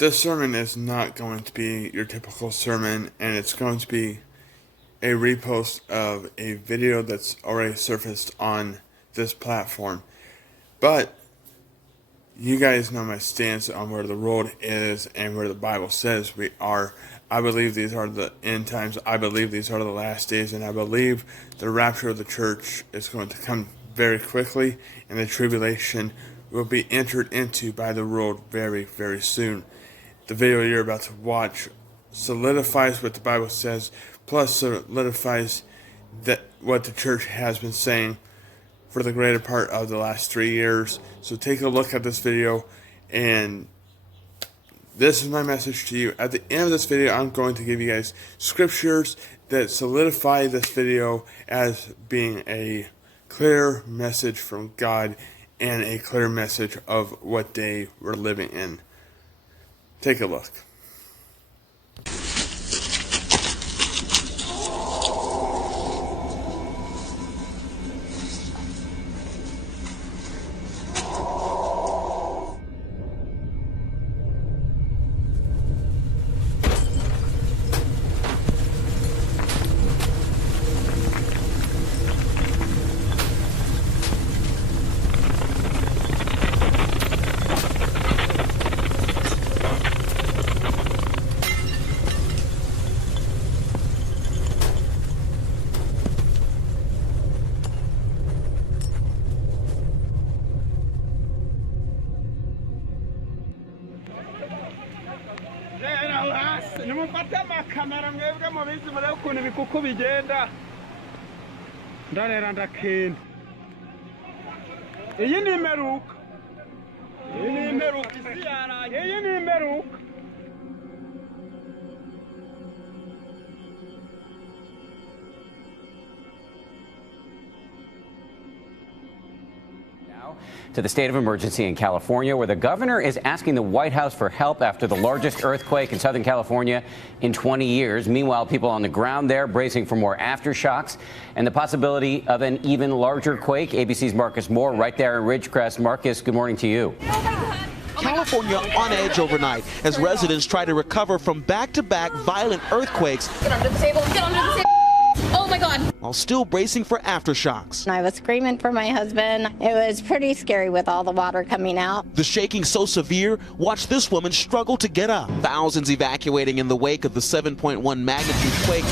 This sermon is not going to be your typical sermon, and it's going to be a repost of a video that's already surfaced on this platform. But you guys know my stance on where the road is and where the Bible says we are. I believe these are the end times. I believe these are the last days, and I believe the rapture of the church is going to come very quickly, and the tribulation will be entered into by the world very, very soon. The video you're about to watch solidifies what the Bible says, plus solidifies that what the church has been saying for the greater part of the last 3 years. So take a look at this video, and this is my message to you. At the end of this video, I'm going to give you guys scriptures that solidify this video as being a clear message from God and a clear message of what day we're living in. Take a look. To the state of emergency in California, where the governor is asking the White House for help after the largest earthquake in Southern California in 20 years. Meanwhile, people on the ground there bracing for more aftershocks and the possibility of an even larger quake. ABC's Marcus Moore right there in Ridgecrest. Marcus, good morning to you. California on edge overnight as residents try to recover from back-to-back violent earthquakes. Get under the table, get under the table. Oh my God. While still bracing for aftershocks. I was screaming for my husband. It was pretty scary with all the water coming out. The shaking so severe, watch this woman struggle to get up. Thousands evacuating in the wake of the 7.1 magnitude quake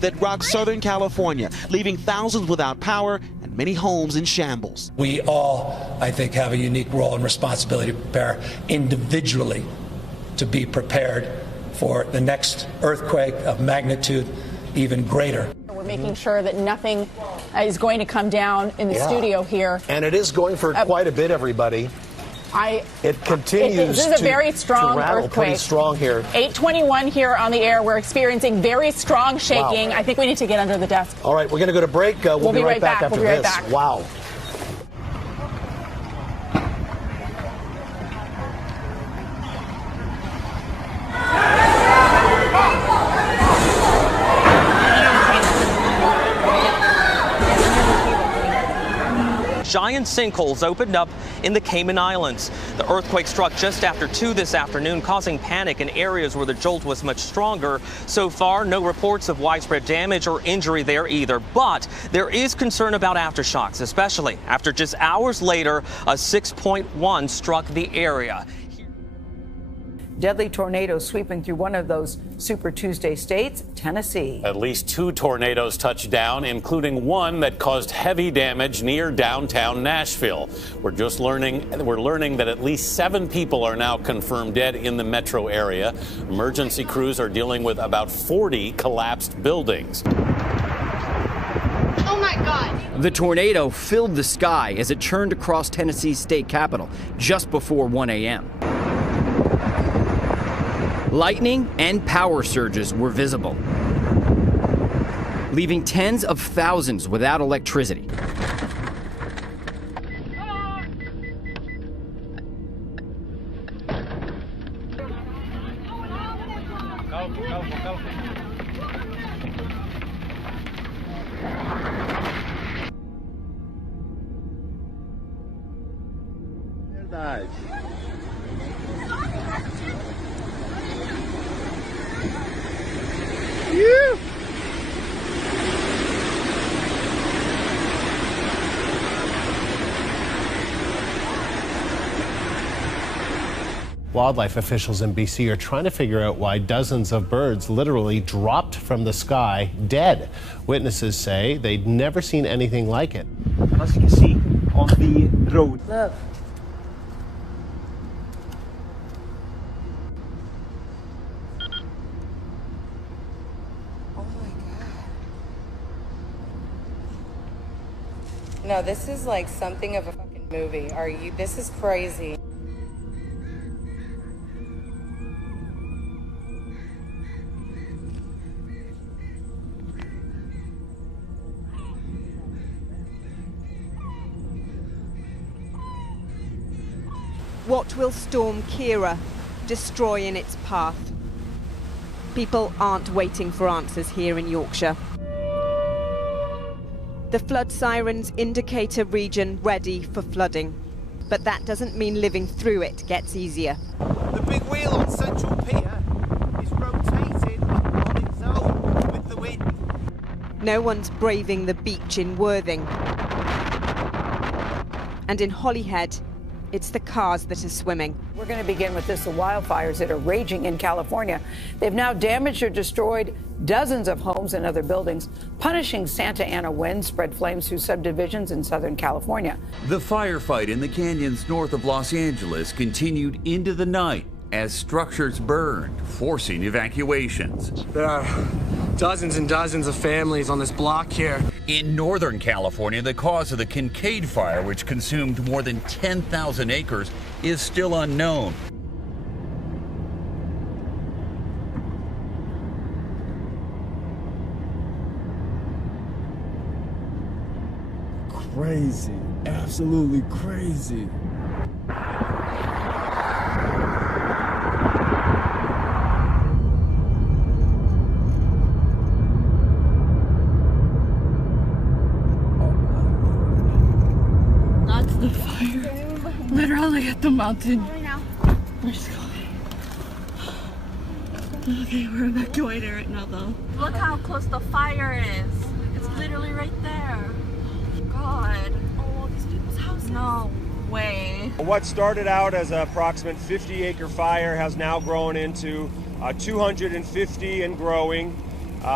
that rocked Southern California, leaving thousands without power and many homes in shambles. We all, I think, have a unique role and responsibility to prepare individually to be prepared for the next earthquake of magnitude even greater. We're making sure that nothing is going to come down in the studio here. And it is going for quite a bit, everybody. It continues this is a very strong to rattle earthquake. pretty strong here. 8:21 here on the air. We're experiencing very strong shaking. Wow. I think we need to get under the desk. All right, we're going to go to break. We'll be right back after we'll be this. Right back. Wow. Giant sinkholes opened up in the Cayman Islands. The earthquake struck just after 2 this afternoon, causing panic in areas where the jolt was much stronger. So far, no reports of widespread damage or injury there either. But there is concern about aftershocks, especially after just hours later, a 6.1 struck the area. Deadly tornadoes sweeping through one of those Super Tuesday states, Tennessee. At least 2 tornadoes touched down, including one that caused heavy damage near downtown Nashville. We're learning that at least 7 people are now confirmed dead in the metro area. Emergency crews are dealing with about 40 collapsed buildings. Oh my God. The tornado filled the sky as it churned across Tennessee's state capital just before 1 a.m. Lightning and power surges were visible, leaving tens of thousands without electricity. Wildlife officials in BC are trying to figure out why dozens of birds literally dropped from the sky dead. Witnesses say they'd never seen anything like it. And as you can see on the road. Look. Oh my God. No, this is like something of a fucking movie. This is crazy. What will Storm Kira destroy in its path? People aren't waiting for answers here in Yorkshire. The flood sirens indicate a region ready for flooding, but that doesn't mean living through it gets easier. The big wheel on Central Pier is rotating on its own with the wind. No one's braving the beach in Worthing. And in Holyhead, it's the cars that are swimming. We're going to begin with this, the wildfires that are raging in California. They've now damaged or destroyed dozens of homes and other buildings. Punishing Santa Ana winds spread flames through subdivisions in Southern California. The firefight in the canyons north of Los Angeles continued into the night as structures burned, forcing evacuations. There are dozens and dozens of families on this block here. In Northern California, the cause of the Kincaid fire, which consumed more than 10,000 acres, is still unknown. Crazy, absolutely crazy. That's the fire. Literally at the mountain. We're just going. Okay, we're evacuating right now though. Look how close the fire is. It's literally right there. God. Oh, these people's houses. No way. What started out as an approximate 50-acre fire has now grown into 250 and growing.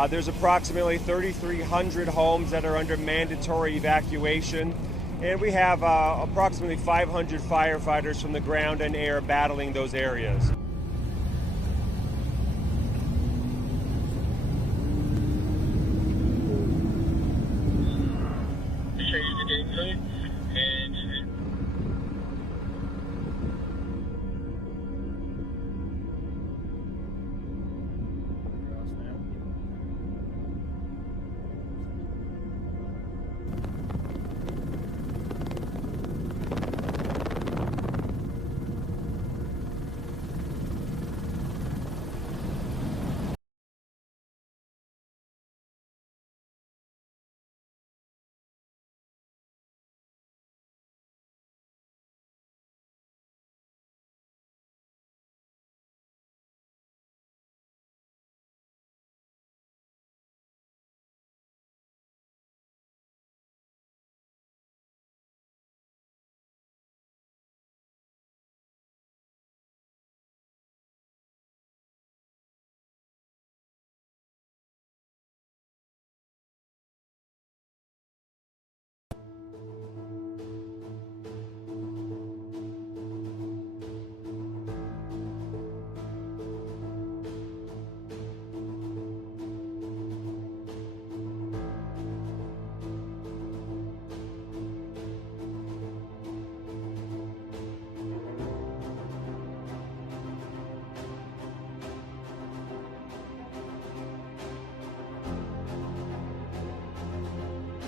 There's approximately 3,300 homes that are under mandatory evacuation. And we have approximately 500 firefighters from the ground and air battling those areas.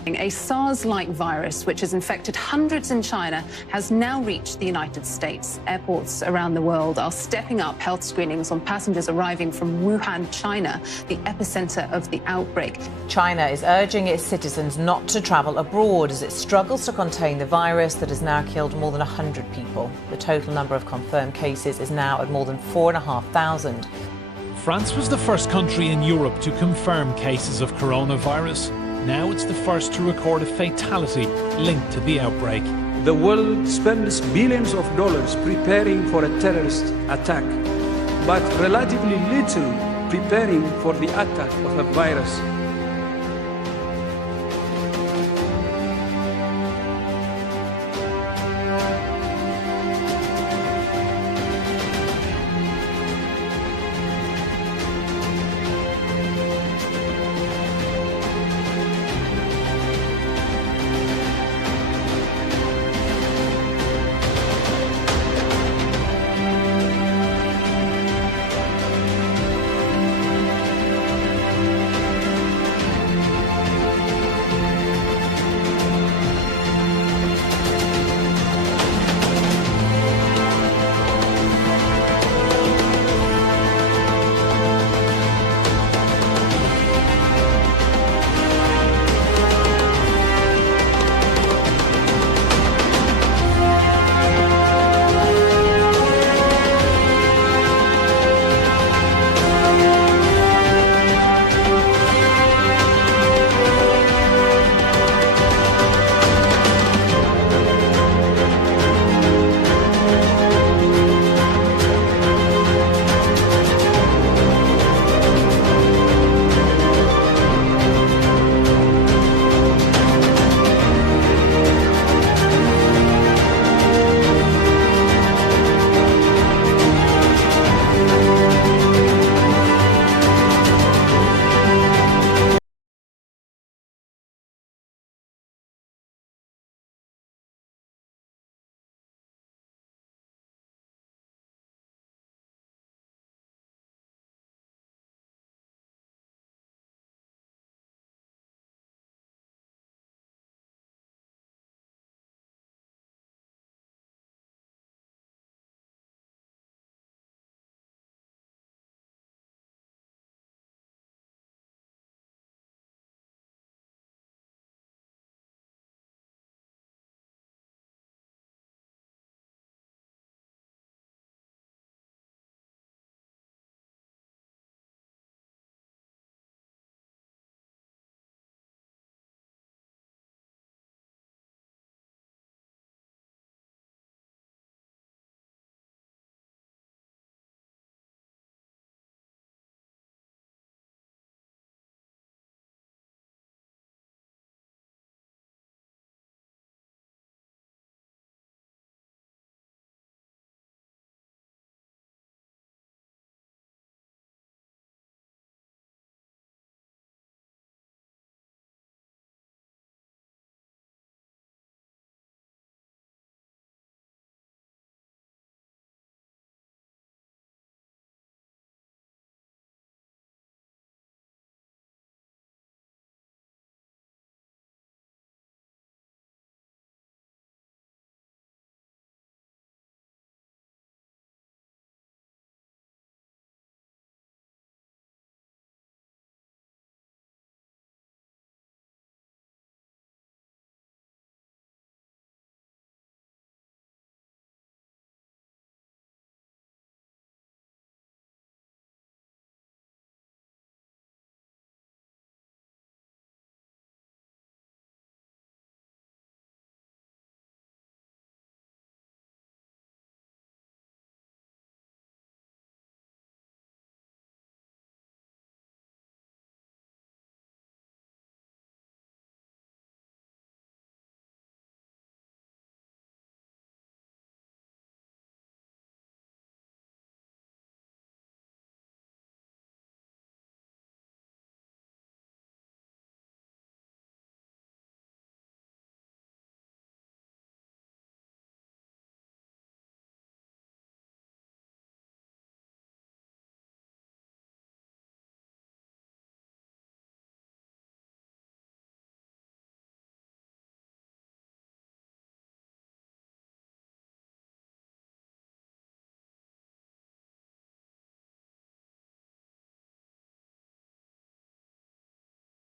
A SARS-like virus, which has infected hundreds in China, has now reached the United States. Airports around the world are stepping up health screenings on passengers arriving from Wuhan, China, the epicenter of the outbreak. China is urging its citizens not to travel abroad as it struggles to contain the virus that has now killed more than 100 people. The total number of confirmed cases is now at more than 4,500. France was the first country in Europe to confirm cases of coronavirus. Now it's the first to record a fatality linked to the outbreak. The world spends billions of dollars preparing for a terrorist attack, but relatively little preparing for the attack of a virus.